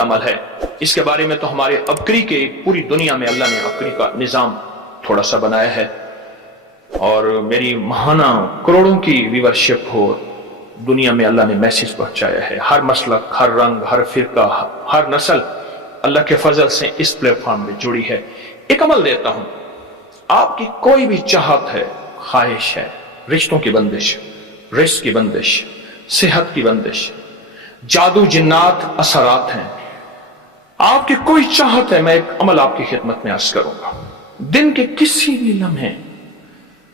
अमल है। इसके बारे में तो हमारे अबकरी के पूरी दुनिया में अल्लाह ने अबकरी का निज़ाम थोड़ा सा बनाया है, और मेरी महाना करोड़ों की व्यूअरशिप हो, दुनिया में अल्लाह ने मैसेज पहुंचाया है। हर मसलक, हर रंग, हर फिरका, हर नस्ल अल्लाह के फजल से इस प्लेटफॉर्म में जुड़ी है। एक अमल देता हूं, आपकी कोई भी चाहत है, ख्वाहिश है, रिश्तों की बंदिश, रिस्क की बंदिश, सेहत की बंदिश, जादू जिन्नात असरात हैं, आपकी कोई चाहत है, मैं एक अमल आपकी खिदमत में अर्ज करूंगा। दिन के किसी भी लम्हे,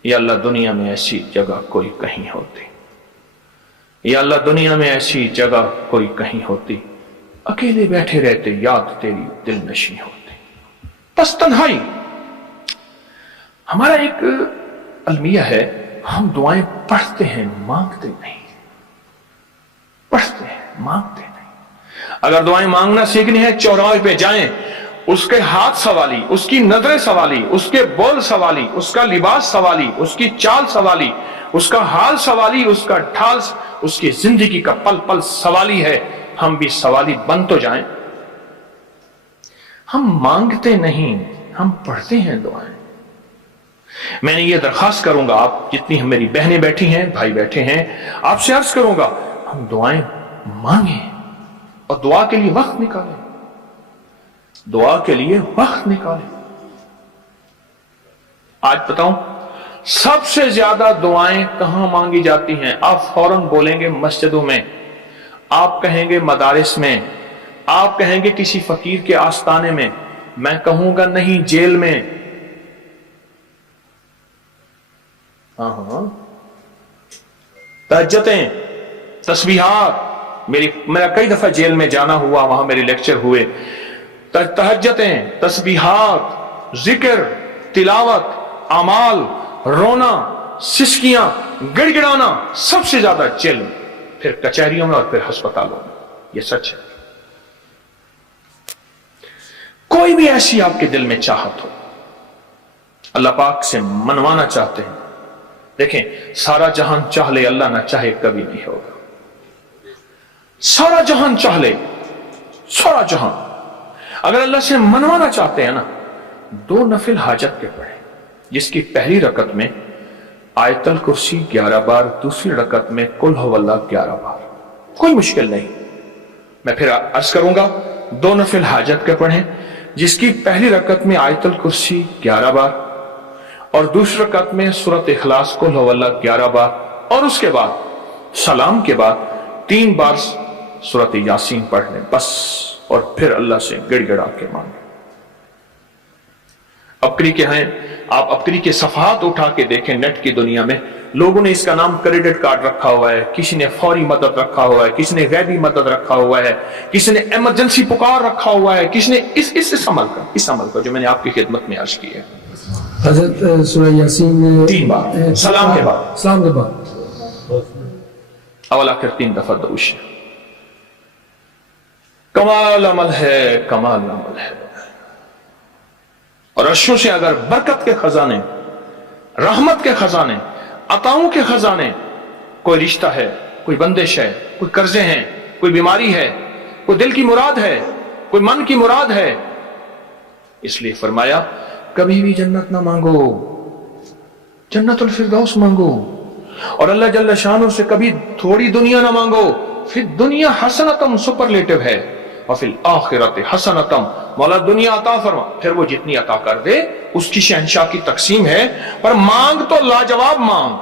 या अल्लाह दुनिया में ऐसी जगह कोई कहीं होती, या अल्लाह दुनिया में ऐसी जगह कोई कहीं होती, अकेले बैठे रहते याद तेरी दिल नशी होती। बस तन्हाई। हमारा एक अलमिया है, हम दुआएं पढ़ते हैं, मांगते नहीं। पढ़ते हैं, मांगते नहीं। अगर दुआएं मांगना सीखनी है, चौराहे पे जाएं, उसके हाथ सवाली, उसकी नजरें सवाली, उसके बोल सवाली, उसका लिबास सवाली, उसकी चाल सवाली, उसका हाल सवाली, उसका ढाल, उसकी जिंदगी का पल पल सवाली है। हम भी सवाली बन तो जाएं। हम मांगते नहीं, हम पढ़ते हैं दुआएं। मैंने ये दरखास्त करूंगा, आप जितनी मेरी बहनें बैठी हैं, भाई बैठे हैं, आपसे अर्ज करूंगा, हम दुआएं मांगें और दुआ के लिए वक्त निकालें, दुआ के लिए वक्त निकालें। आज बताऊं, सबसे ज्यादा दुआएं कहां मांगी जाती हैं? आप फौरन बोलेंगे मस्जिदों में, आप कहेंगे मदारिस में, आप कहेंगे किसी फकीर के आस्थाने में, मैं कहूंगा नहीं, जेल में। तहज्जुदें, तस्बीहात, मेरा कई दफा जेल में जाना हुआ, वहां मेरे लेक्चर हुए। तहज्जुदें, तस्बीहात, जिक्र, तिलावत, अमाल, रोना, सिसकियां, गिड़गिड़ाना, सबसे ज्यादा जेल में, फिर कचहरियों में और फिर अस्पतालों में। यह सच है। कोई भी ऐसी आपके दिल में चाहत हो, अल्लाह पाक से मनवाना चाहते हैं, देखें, सारा जहान चाह ले, अल्लाह ना चाहे कभी नहीं होगा। सारा जहान चाह ले, सारा जहान, अगर अल्लाह से मनवाना चाहते हैं ना, 2 नफिल हाजत के पढ़े, जिसकी पहली रकत में आयतल कुर्सी 11 बार, दूसरी रकत में कुल हुवल्लाह 11 बार। कोई मुश्किल नहीं। मैं फिर अर्ज करूंगा, 2 नफिल हाजत के पढ़ें, जिसकी पहली रकत में आयतल कुर्सी 11 बार और दूसरी रकत में सूरत इखलास कुल हुवल्लाह 11 बार, और उसके बाद सलाम के बाद 3 बार सूरत यासीन पढ़ लें बस, और फिर अल्लाह से गिड़गिड़ा के मांगे। अबकरी के हैं, आप अबकरी के सफहात उठा के देखें, नेट की दुनिया में लोगों ने इसका नाम क्रेडिट कार्ड रखा हुआ है, किसी ने फौरी मदद रखा हुआ है, किसी ने गैबी मदद रखा हुआ है, किसी ने इमरजेंसी पुकार रखा हुआ है, किसी ने इस अमल का जो मैंने आपकी खिदमत में अर्ज की है। हज़रत सूरह यासीन 3 बार सलाम के बाद अवल आखिर 3 दफा दरूश। कमाल अमल है, कमाल अमल है। और अर्शों से अगर बरकत के खजाने, रहमत के खजाने, अताओं के खजाने, कोई रिश्ता है, कोई बंदिश है, कोई कर्जे हैं, कोई बीमारी है, कोई दिल की मुराद है, कोई मन की मुराद है, इसलिए फरमाया कभी भी जन्नत ना मांगो, जन्नतुल फिरदौस मांगो, और अल्लाह जल्ल शानो से कभी थोड़ी दुनिया ना मांगो। फिर दुनिया हसनतम सुपरलेटिव है, और फिर आखिरत हसनतम, मौला दुनिया अता फरमा, फिर वो जितनी अता कर दे उसकी शहंशाह की तकसीम है, पर मांग तो लाजवाब मांग।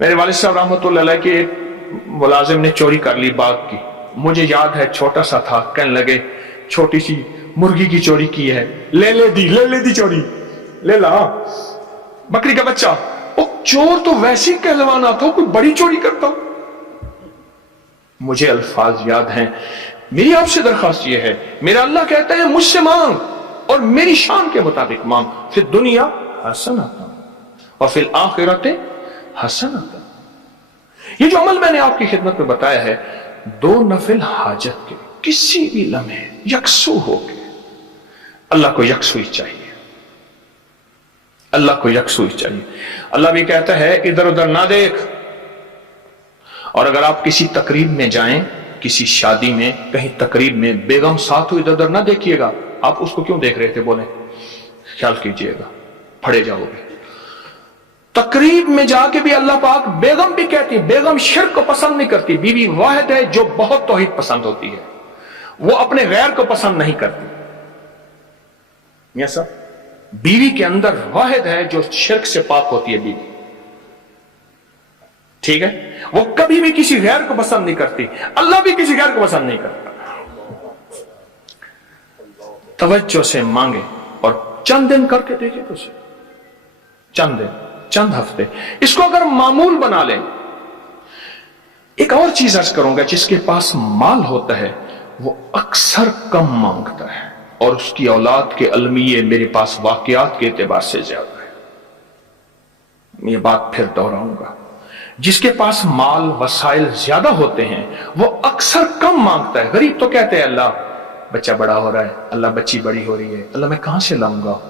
मेरे वालिद साहब रहमतुल्लाह अलैह के एक मुलाजिम ने चोरी कर ली बाग की, मुझे याद है छोटा सा था, कहने लगे छोटी सी मुर्गी की चोरी की है, ले ले दी चोरी, ले ला बकरी का बच्चा। ओ चोर तो वैसे ही कहलवाना था, कोई बड़ी चोरी करता। मुझे अल्फाज याद हैं। मेरी आपसे दरखास्त यह है, मेरा अल्लाह कहता है मुझसे मांग और मेरी शान के मुताबिक मांग, फिर दुनिया हसनतम और फिर आखिरत हसनतम। ये जो अमल मैंने आपकी खिदमत में बताया है, 2 नफिल हाजत के किसी भी लम्हे यकसू हो के, अल्लाह को यकसुई चाहिए, अल्लाह को यकसुई चाहिए। अल्लाह भी कहता है इधर उधर ना देख। और अगर आप किसी तकरीब में जाएं, किसी शादी में, कहीं तकरीब में बेगम साथ हो, इधर उधर ना देखिएगा। आप उसको क्यों देख रहे थे, बोले ख्याल कीजिएगा, फड़े जाओगे। तकरीब में जाके भी अल्लाह पाक, बेगम भी कहती, बेगम शिर्क को पसंद नहीं करती, बीवी वाहिद है जो बहुत तौहीद पसंद होती है, वो अपने गैर को पसंद नहीं करती। ऐसा बीवी के अंदर वाहिद है जो शिर्क से पाक होती है बीवी, ठीक है, वो कभी भी किसी गैर को पसंद नहीं करती, अल्लाह भी किसी गैर को पसंद नहीं करता। तवज्जो से मांगे और चंद दिन करके देखे तो उसे, चंद दिन, चंद हफ्ते, इसको अगर मामूल बना लें। एक और चीज अर्ज करूंगा, जिसके पास माल होता है वो अक्सर कम मांगता है और उसकी औलाद के अलमिये मेरे पास वाकयात के एतबार से ज्यादा है। ये बात फिर दोहराऊंगा, जिसके पास माल वसाइल ज्यादा होते हैं वो अक्सर कम मांगता है। गरीब तो कहते हैं अल्लाह बच्चा बड़ा हो रहा है, अल्लाह बच्ची बड़ी हो रही है, अल्लाह मैं कहां से लाऊंगा।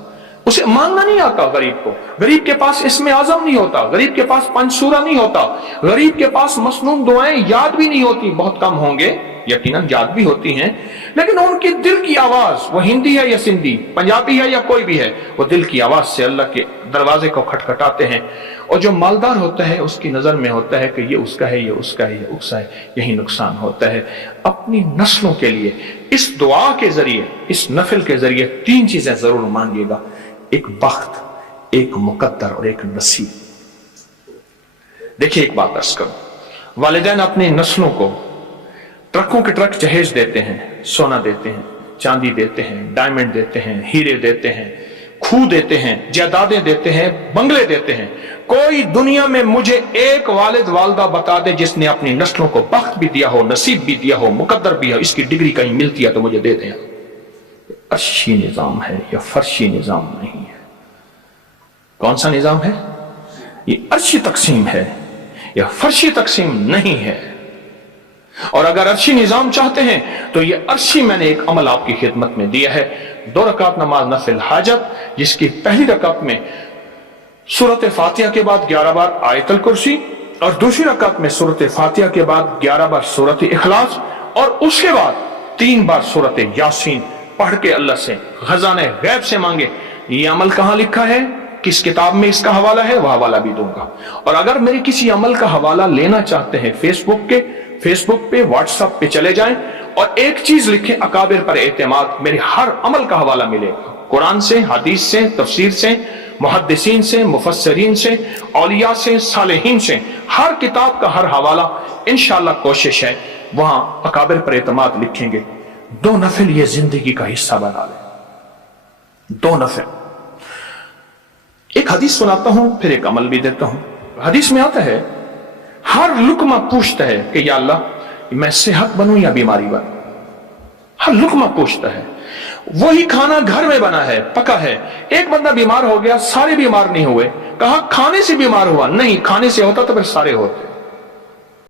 उसे मांगना नहीं आता गरीब को। गरीब के पास इसमें आजम नहीं होता, गरीब के पास पंचसूरा नहीं होता, गरीब के पास मसनून दुआएं याद भी नहीं होती। बहुत कम होंगे, यकीनन याद भी होती हैं, लेकिन उनकी दिल की आवाज, वो हिंदी है या सिंधी, पंजाबी है या कोई भी है, वो दिल की आवाज से अल्लाह के दरवाजे को खटखटाते हैं। और जो मालदार होता है उसकी नजर में होता है कि ये उसका है, ये उसका है, ये उसका है, यही नुकसान होता है। अपनी नस्लों के लिए इस दुआ के जरिए, इस नफिल के जरिए 3 चीजें जरूर मांगिएगा, एक बख्त, एक मुकद्दर और एक नसीब। देखिए एक बात अर्ज करूं, वालिदैन अपनी नस्लों को ट्रकों के ट्रक जहेज देते हैं, सोना देते हैं, चांदी देते हैं, डायमंड देते हैं, हीरे देते हैं, खूह देते हैं, जायदादें देते हैं, बंगले देते हैं। कोई दुनिया में मुझे एक वालिद वालदा बता दे जिसने अपनी नस्लों को बख्त भी दिया हो, नसीब भी दिया हो, मुकद्दर भी हो, इसकी डिग्री कहीं मिलती है तो मुझे दे दें। अर्शी निजाम है, यह फर्शी निजाम नहीं है। कौन सा निजाम है? ये अर्शी तकसीम है, यह फर्शी तकसीम नहीं है। और अगर अर्शी निजाम चाहते हैं तो ये अर्शी मैंने एक अमल आपकी खिदमत में दिया है। 2 रकात नमाज नफिल हाजत, जिसकी पहली रकात में सूरत फातिहा के बाद 11 बार आयतल कुर्सी और दूसरी रकात में सूरत फातिहा के बाद 11 बार सूरत इखलास और उसके बाद 3 बार सूरत यासीन पढ़ के अल्लाह से खजाने गैब से मांगे। ये अमल कहां लिखा है, किस किताब में इसका हवाला है, वह हवाला भी दूंगा। और अगर मेरे किसी अमल का हवाला लेना चाहते हैं, फेसबुक पे व्हाट्सएप पे चले जाएं और एक चीज लिखें, अकाबिर पर एतमाद, मेरे हर अमल का हवाला मिलेगा, कुरान से, हदीस से, तफसीर से, मुहद्दिसीन से, मुफस्सिरीन से, औलिया से, सालेहीन से, हर किताब का हर हवाला इंशाअल्लाह कोशिश है वहां अकाबिर पर एतमाद लिखेंगे। 2 नफिल ये जिंदगी का हिस्सा बना ले, 2 नफिल। एक हदीस सुनाता हूं, फिर एक अमल भी देता हूं। हदीस में आता है, हर लुकमा पूछता है कि या अल्लाह मैं सेहत बनूं या बीमारी बनूं। हर लुकमा पूछता है। वही खाना घर में बना है, पका है, एक बंदा बीमार हो गया, सारे बीमार नहीं हुए। कहा खाने से बीमार हुआ, नहीं, खाने से होता तो फिर सारे होते।